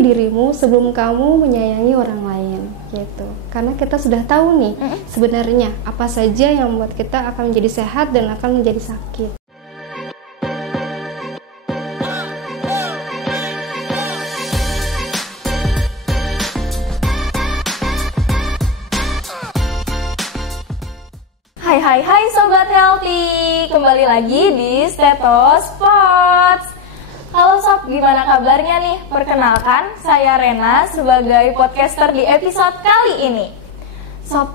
sayangi dirimu sebelum kamu menyayangi orang lain gitu. Karena kita sudah tahu nih sebenarnya apa saja yang membuat kita akan menjadi sehat dan akan menjadi sakit. Hai Sobat Healthy, kembali lagi di Stetosports. Halo Sob, gimana kabarnya nih? Perkenalkan, saya Rena sebagai podcaster di episode kali ini. Sob,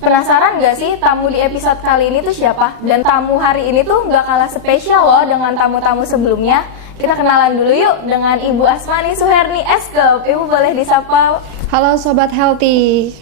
penasaran gak sih tamu di episode kali ini tuh siapa? Dan tamu hari ini tuh gak kalah spesial loh dengan tamu-tamu sebelumnya. Kita kenalan dulu yuk dengan Ibu Asmani Suherni Eskep. Ibu boleh disapa. Halo Sobat Healthy.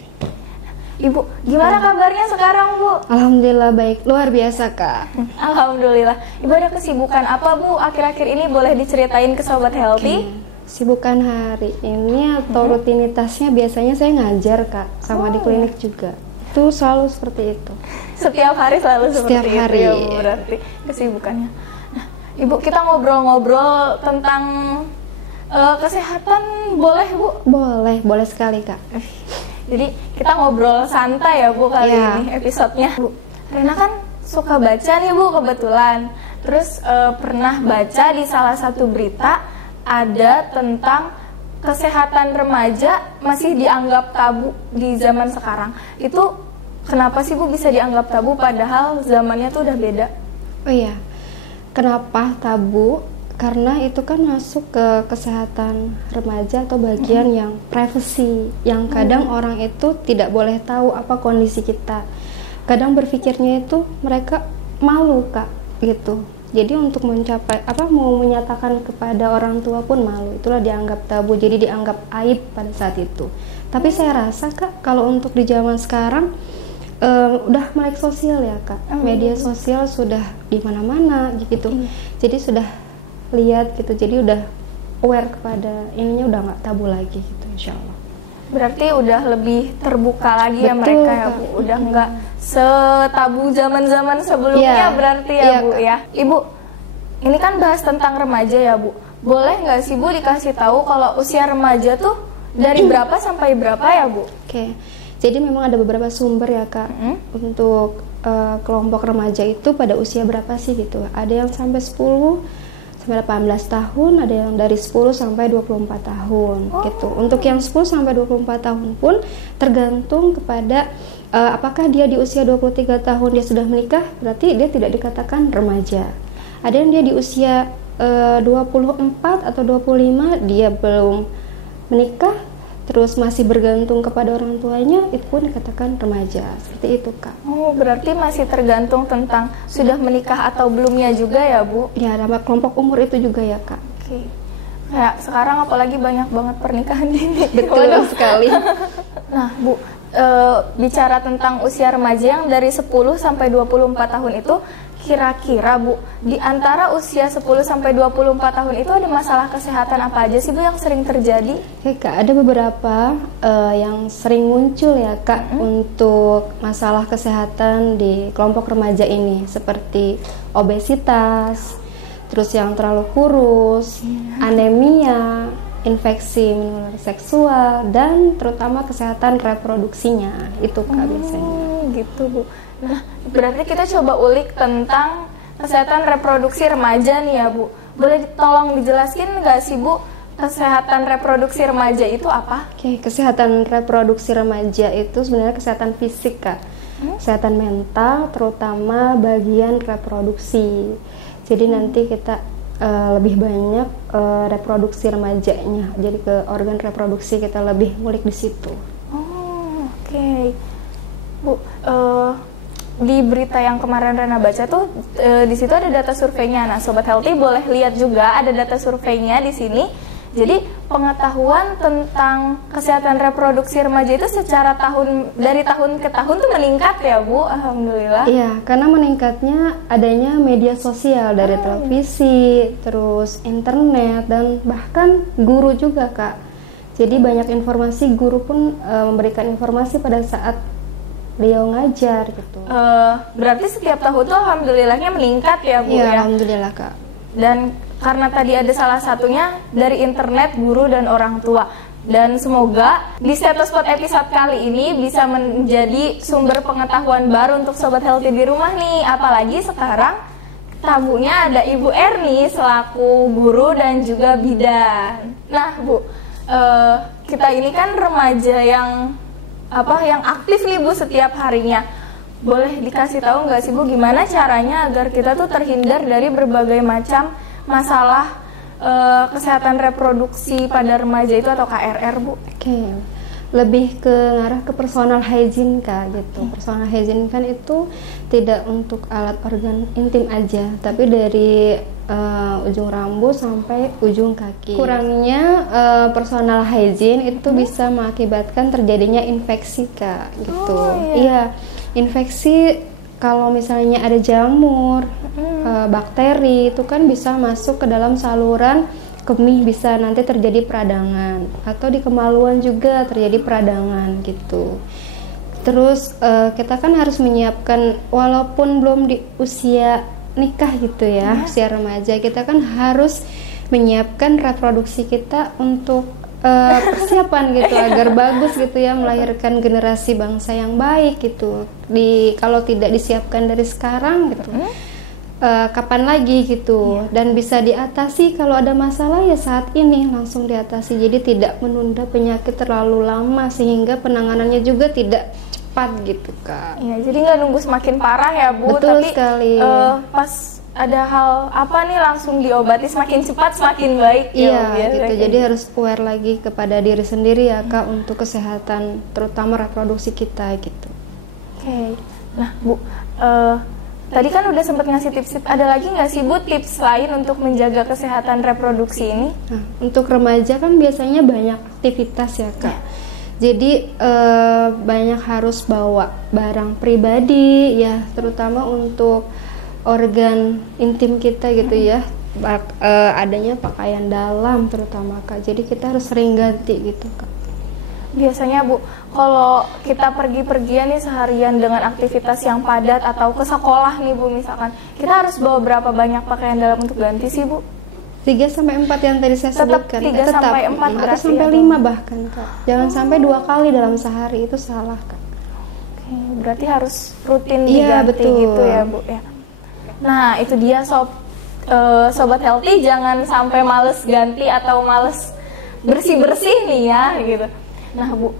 Ibu, gimana kabarnya sekarang, Bu? Alhamdulillah baik, luar biasa Kak. Alhamdulillah. Ibu ada kesibukan apa, Bu? Akhir-akhir ini boleh diceritain ke Sobat Healthy? Sibukan hari ini atau rutinitasnya biasanya saya ngajar Kak, sama di klinik juga. Itu selalu seperti itu. Setiap hari selalu Setiap seperti hari. itu ya, Bu, berarti kesibukannya. Nah, Ibu, kita ngobrol-ngobrol tentang kesehatan, boleh, Bu? Boleh sekali Kak. Jadi kita ngobrol santai ya Bu kali ini episodenya. Bu, Rena kan suka baca nih Bu kebetulan. Terus pernah baca di salah satu berita ada tentang kesehatan remaja masih dianggap tabu di zaman sekarang. Itu kenapa sih Bu bisa dianggap tabu padahal zamannya tuh udah beda? Oh iya, kenapa tabu? Karena itu kan masuk ke kesehatan remaja atau bagian yang privacy, yang kadang orang itu tidak boleh tahu apa kondisi kita. Kadang berpikirnya itu mereka malu Kak, gitu. Jadi untuk mencapai mau menyatakan kepada orang tua pun malu, itulah dianggap tabu. Jadi dianggap aib pada saat itu. Tapi saya rasa Kak, kalau untuk di zaman sekarang udah melek sosial ya Kak, media sosial sudah di mana-mana gitu. Jadi sudah lihat gitu, jadi udah aware kepada ininya, udah nggak tabu lagi gitu, insya Allah. Berarti udah lebih terbuka lagi. Betul, ya mereka ya Bu, udah nggak setabu zaman-zaman sebelumnya berarti ya Bu ya. Ibu, ini kan bahas tentang remaja ya Bu. Boleh nggak sih Bu dikasih tahu kalau usia remaja tuh dari berapa sampai berapa ya Bu? Oke, jadi memang ada beberapa sumber ya Kak untuk kelompok remaja itu pada usia berapa sih gitu. Ada yang sampai 10 sampai 18 tahun, ada yang dari 10 sampai 24 tahun gitu. Untuk yang 10 sampai 24 tahun pun tergantung kepada apakah dia di usia 23 tahun dia sudah menikah, berarti dia tidak dikatakan remaja. Ada yang dia di usia 24 atau 25 dia belum menikah, terus masih bergantung kepada orang tuanya, itu pun dikatakan remaja. Seperti itu Kak. Oh, berarti masih tergantung tentang sudah menikah atau belumnya juga ya Bu? Ya, nama kelompok umur itu juga ya Kak. Oke. Kayak sekarang apalagi banyak banget pernikahan dini. Betul sekali. Nah Bu, bicara tentang usia remaja yang dari 10 sampai 24 tahun itu, kira-kira Bu, di antara usia 10 sampai 24 tahun itu ada masalah kesehatan apa aja sih Bu yang sering terjadi? Oke Kak, ada beberapa yang sering muncul ya Kak untuk masalah kesehatan di kelompok remaja ini, seperti obesitas, terus yang terlalu kurus, anemia, infeksi menular seksual, dan terutama kesehatan reproduksinya. Itu Kak biasanya. Gitu Bu. Nah, berarti kita coba ulik tentang kesehatan reproduksi remaja nih ya Bu. Boleh tolong dijelaskan nggak sih Bu, kesehatan reproduksi remaja itu apa? Oke, kesehatan reproduksi remaja itu sebenarnya kesehatan fisik Kak. Kesehatan mental, terutama bagian reproduksi. Jadi nanti kita lebih banyak reproduksi remajanya. Jadi ke organ reproduksi kita lebih ngulik di situ. Oh, oke. Bu, di berita yang kemarin Rena baca tuh di situ ada data surveinya. Nah, Sobat Healthy boleh lihat juga ada data surveinya di sini. Jadi pengetahuan tentang kesehatan reproduksi remaja itu secara dari tahun ke tahun tuh meningkat ya Bu, alhamdulillah. Iya, karena meningkatnya adanya media sosial dari televisi, terus internet, dan bahkan guru juga Kak. Jadi banyak informasi, guru pun memberikan informasi pada saat beliau ngajar gitu. Berarti setiap tahun tuh alhamdulillahnya meningkat ya Bu ya? Ya. Alhamdulillah Kak. Dan karena tadi ada salah satunya dari internet, guru, dan orang tua. Dan semoga di Stetospot episode kali ini bisa menjadi sumber pengetahuan baru untuk Sobat Healthy di rumah nih. Apalagi sekarang tamunya ada Ibu Erni selaku guru dan juga bidan. Nah Bu, kita ini kan remaja yang aktif nih Bu setiap harinya. Boleh dikasih tahu nggak sih Bu gimana caranya agar kita tuh terhindar dari berbagai macam masalah kesehatan reproduksi pada remaja itu atau KRR Bu? Oke. Lebih ke ngarah ke personal hygiene Kak gitu. Personal hygiene kan itu tidak untuk alat organ intim aja, tapi dari ujung rambut sampai ujung kaki. Kurangnya personal hygiene itu bisa mengakibatkan terjadinya infeksi Kak gitu. Iya, infeksi kalau misalnya ada jamur, bakteri itu kan bisa masuk ke dalam saluran kemih, bisa nanti terjadi peradangan, atau di kemaluan juga terjadi peradangan gitu. Terus kita kan harus menyiapkan, walaupun belum di usia nikah gitu ya, usia remaja, kita kan harus menyiapkan reproduksi kita untuk persiapan gitu agar bagus gitu ya, melahirkan generasi bangsa yang baik gitu. Kalau tidak disiapkan dari sekarang gitu, kapan lagi gitu. Dan bisa diatasi kalau ada masalah ya saat ini langsung diatasi. Jadi tidak menunda penyakit terlalu lama sehingga penanganannya juga tidak cepat gitu Kak. Iya, jadi nggak nunggu semakin parah ya Bu. Betul tapi sekali. Pas ada hal apa nih langsung diobati, semakin cepat semakin baik. Iya gitu. Jadi harus aware lagi kepada diri sendiri ya Kak, untuk kesehatan terutama reproduksi kita gitu. Oke. Nah Bu, tadi kan udah sempat ngasih tips-tips. Ada lagi nggak sih Bu tips lain untuk menjaga kesehatan reproduksi ini? Nah, untuk remaja kan biasanya banyak aktivitas ya Kak. Jadi banyak harus bawa barang pribadi ya, terutama untuk organ intim kita gitu ya. Adanya pakaian dalam terutama Kak. Jadi kita harus sering ganti gitu Kak. Biasanya Bu, kalau kita pergi-pergian nih seharian dengan aktivitas yang padat atau ke sekolah nih Bu misalkan, kita harus bawa berapa banyak pakaian dalam untuk ganti sih Bu? 3-4 yang tadi saya sebutkan. 3-4 atau sampai 5 bahkan Kak. Jangan sampai 2 kali dalam sehari, itu salah Kak. Oke, berarti harus rutin diganti gitu ya Bu ya. Nah itu dia Sobat Healthy, jangan sampai males ganti atau males bersih-bersih nih ya gitu. Nah Bu,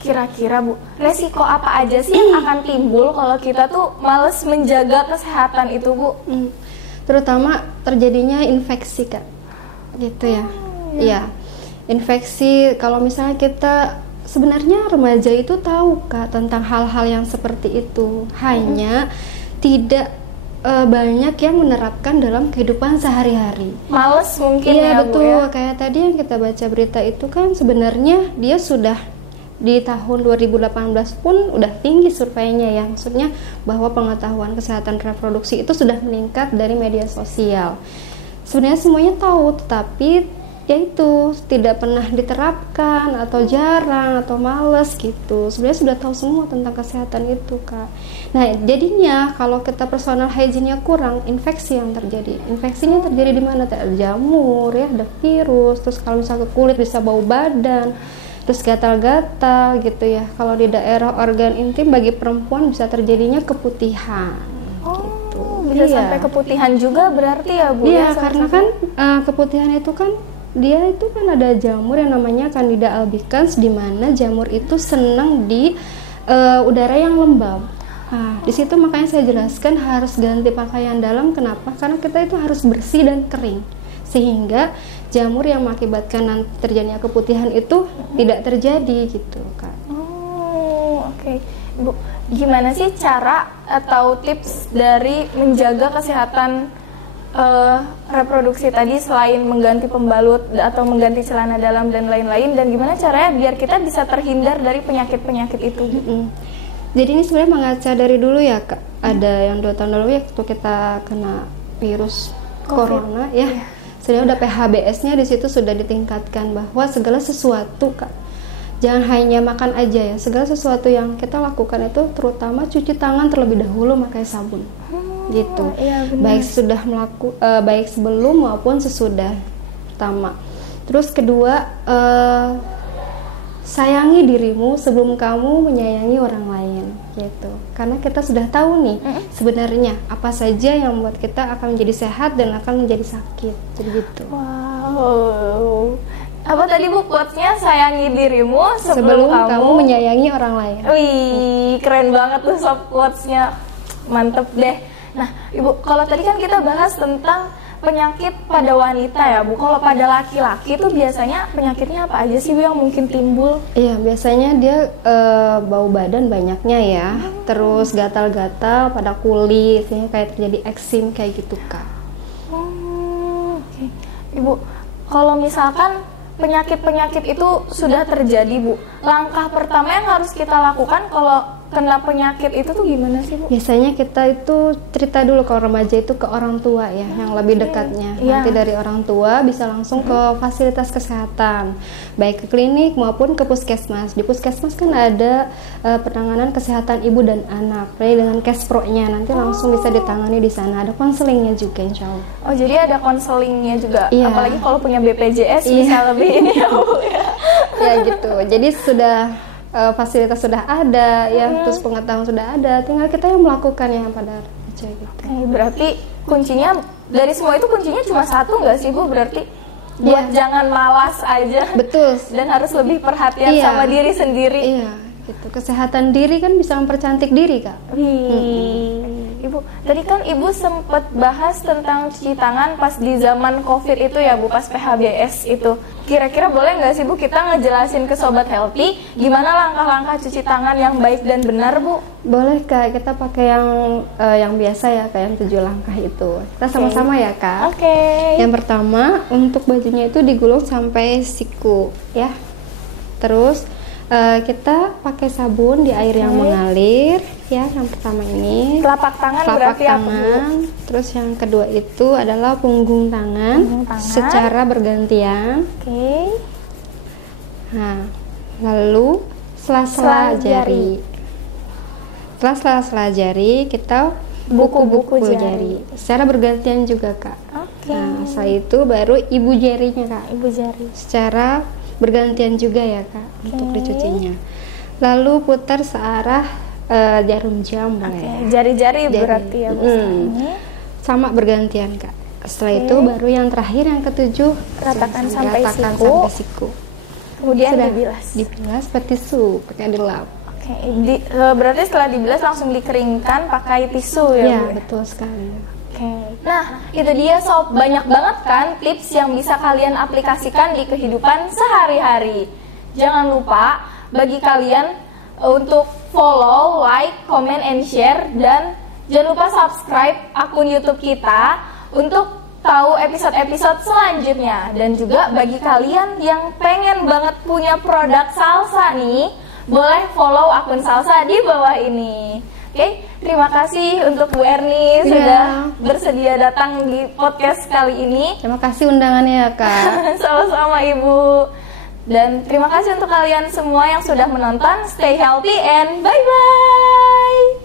kira-kira Bu, resiko apa aja sih yang akan timbul kalau kita tuh males menjaga kesehatan itu Bu? Terutama terjadinya infeksi Kak, gitu ya. Iya, infeksi. Kalau misalnya kita sebenarnya remaja itu tahu Kak tentang hal-hal yang seperti itu, hanya tidak banyak yang menerapkan dalam kehidupan sehari-hari. Males mungkin ya ya betul. Bu ya? Kayak tadi yang kita baca berita itu kan sebenarnya dia sudah di tahun 2018 pun udah tinggi surveinya ya, maksudnya bahwa pengetahuan kesehatan reproduksi itu sudah meningkat dari media sosial. Sebenarnya semuanya tahu, tetapi yaitu tidak pernah diterapkan atau jarang atau males gitu. Sebenarnya sudah tahu semua tentang kesehatan itu Kak. Nah jadinya kalau kita personal hygiene-nya kurang, infeksi yang terjadi. Infeksinya terjadi di mana? Ada jamur ya, ada virus. Terus kalau misalnya ke kulit bisa bau badan, terus gatal-gatal gitu ya. Kalau di daerah organ intim bagi perempuan bisa terjadinya keputihan. Gitu. Bisa sampai keputihan juga berarti ya Bu? Iya, karena kan keputihan itu kan dia itu kan ada jamur yang namanya Candida albicans, di mana jamur itu senang di udara yang lembab. Nah, di situ makanya saya jelaskan harus ganti pakaian dalam. Kenapa? Karena kita itu harus bersih dan kering, sehingga jamur yang mengakibatkan terjadinya keputihan itu tidak terjadi gitu Kak. Oke. Bu, gimana sih cara atau tips dari menjaga kesehatan reproduksi tadi selain mengganti pembalut atau mengganti celana dalam dan lain-lain, dan gimana caranya biar kita bisa terhindar dari penyakit-penyakit itu? Jadi ini sebenarnya mengaca dari dulu ya Kak. Ada yang 2 tahun lalu ya waktu kita kena virus corona ya. Sebenarnya udah PHBS-nya di situ sudah ditingkatkan bahwa segala sesuatu Kak, jangan hanya makan aja ya, segala sesuatu yang kita lakukan itu terutama cuci tangan terlebih dahulu pakai sabun. gitu. Iya, benar. Baik sebelum maupun sesudah pertama. Terus kedua, sayangi dirimu sebelum kamu menyayangi orang lain gitu. Karena kita sudah tahu nih sebenarnya apa saja yang membuat kita akan menjadi sehat dan akan menjadi sakit. Jadi gitu. Wow. Apa tadi Bu quotes-nya? Sayangi dirimu sebelum kamu menyayangi orang lain. Wih, keren banget tuh sob quotes-nya. Mantep deh. Nah, Ibu, kalau tadi kan kita bahas tentang penyakit pada wanita ya Bu. Kalau pada laki-laki tuh biasanya penyakitnya apa aja sih Bu yang mungkin timbul? Iya, biasanya dia bau badan banyaknya ya. Terus gatal-gatal pada kulit, kayak terjadi eksim kayak gitu Kak. Oke. Ibu, kalau misalkan penyakit-penyakit itu sudah terjadi Bu, langkah pertama yang harus kita lakukan kalau kena penyakit itu tuh gimana sih Bu? Biasanya kita itu cerita dulu kalau remaja itu ke orang tua ya, yang lebih dekatnya. Nanti dari orang tua bisa langsung ke fasilitas kesehatan, baik ke klinik maupun ke puskesmas. Di puskesmas kan ada penanganan kesehatan ibu dan anak, dengan Kespro-nya. Nanti langsung bisa ditangani di sana. Ada konselingnya juga insya Allah. Oh, jadi ada konselingnya juga. Iya. Apalagi kalau punya BPJS bisa lebih ini ya Bu ya. Ya gitu. Jadi sudah fasilitas sudah ada ya, terus pengetahuan sudah ada, tinggal kita yang melakukan yang pada remaja gitu. Berarti kuncinya dari semua itu kuncinya cuma satu nggak sih Bu? Berarti buat jangan malas aja. Betul. Dan harus lebih perhatian sama diri sendiri. Iya, gitu. Kesehatan diri kan bisa mempercantik diri Kak. Ibu, tadi kan Ibu sempat bahas tentang cuci tangan pas di zaman COVID itu ya Bu, pas PHBS itu. Kira-kira boleh nggak sih Bu kita ngejelasin ke Sobat Healthy gimana langkah-langkah cuci tangan yang baik dan benar Bu? Boleh Kak, kita pakai yang biasa ya, kayak yang 7 langkah itu. Kita sama-sama ya Kak. Oke. Yang pertama, untuk bajunya itu digulung sampai siku ya. Terus kita pakai sabun di air yang mengalir ya. Yang pertama ini telapak tangan berarti tangan. Terus yang kedua itu adalah punggung tangan, secara bergantian. Oke. Nah, lalu sela-sela jari. Setelah sela-sela jari kita buku-buku jari secara bergantian juga Kak. Oke. Nah, setelah itu baru ibu jarinya Kak. Ibu jari. Secara bergantian juga ya Kak untuk dicucinya. Lalu putar searah jarum jam boleh. Jari-jari berarti ya Bu. Sama bergantian Kak. Setelah itu baru yang terakhir yang ketujuh ratakan sampai siku. Kemudian dibilas pakai tisu, pakai dilap. Oke. Berarti setelah dibilas langsung dikeringkan pakai tisu ya Iya, Bu? betul sekali. Nah, itu dia Sob, banyak banget kan tips yang bisa kalian aplikasikan di kehidupan sehari-hari. Jangan lupa bagi kalian untuk follow, like, comment, and share, dan jangan lupa subscribe akun YouTube kita untuk tahu episode-episode selanjutnya. Dan juga bagi kalian yang pengen banget punya produk salsa nih, boleh follow akun salsa di bawah ini. Oke, terima kasih untuk Bu Erni sudah bersedia datang di podcast kali ini. Terima kasih undangannya ya Kak. Sama-sama Ibu. Dan terima kasih untuk kalian semua yang sudah menonton. Stay healthy and bye-bye.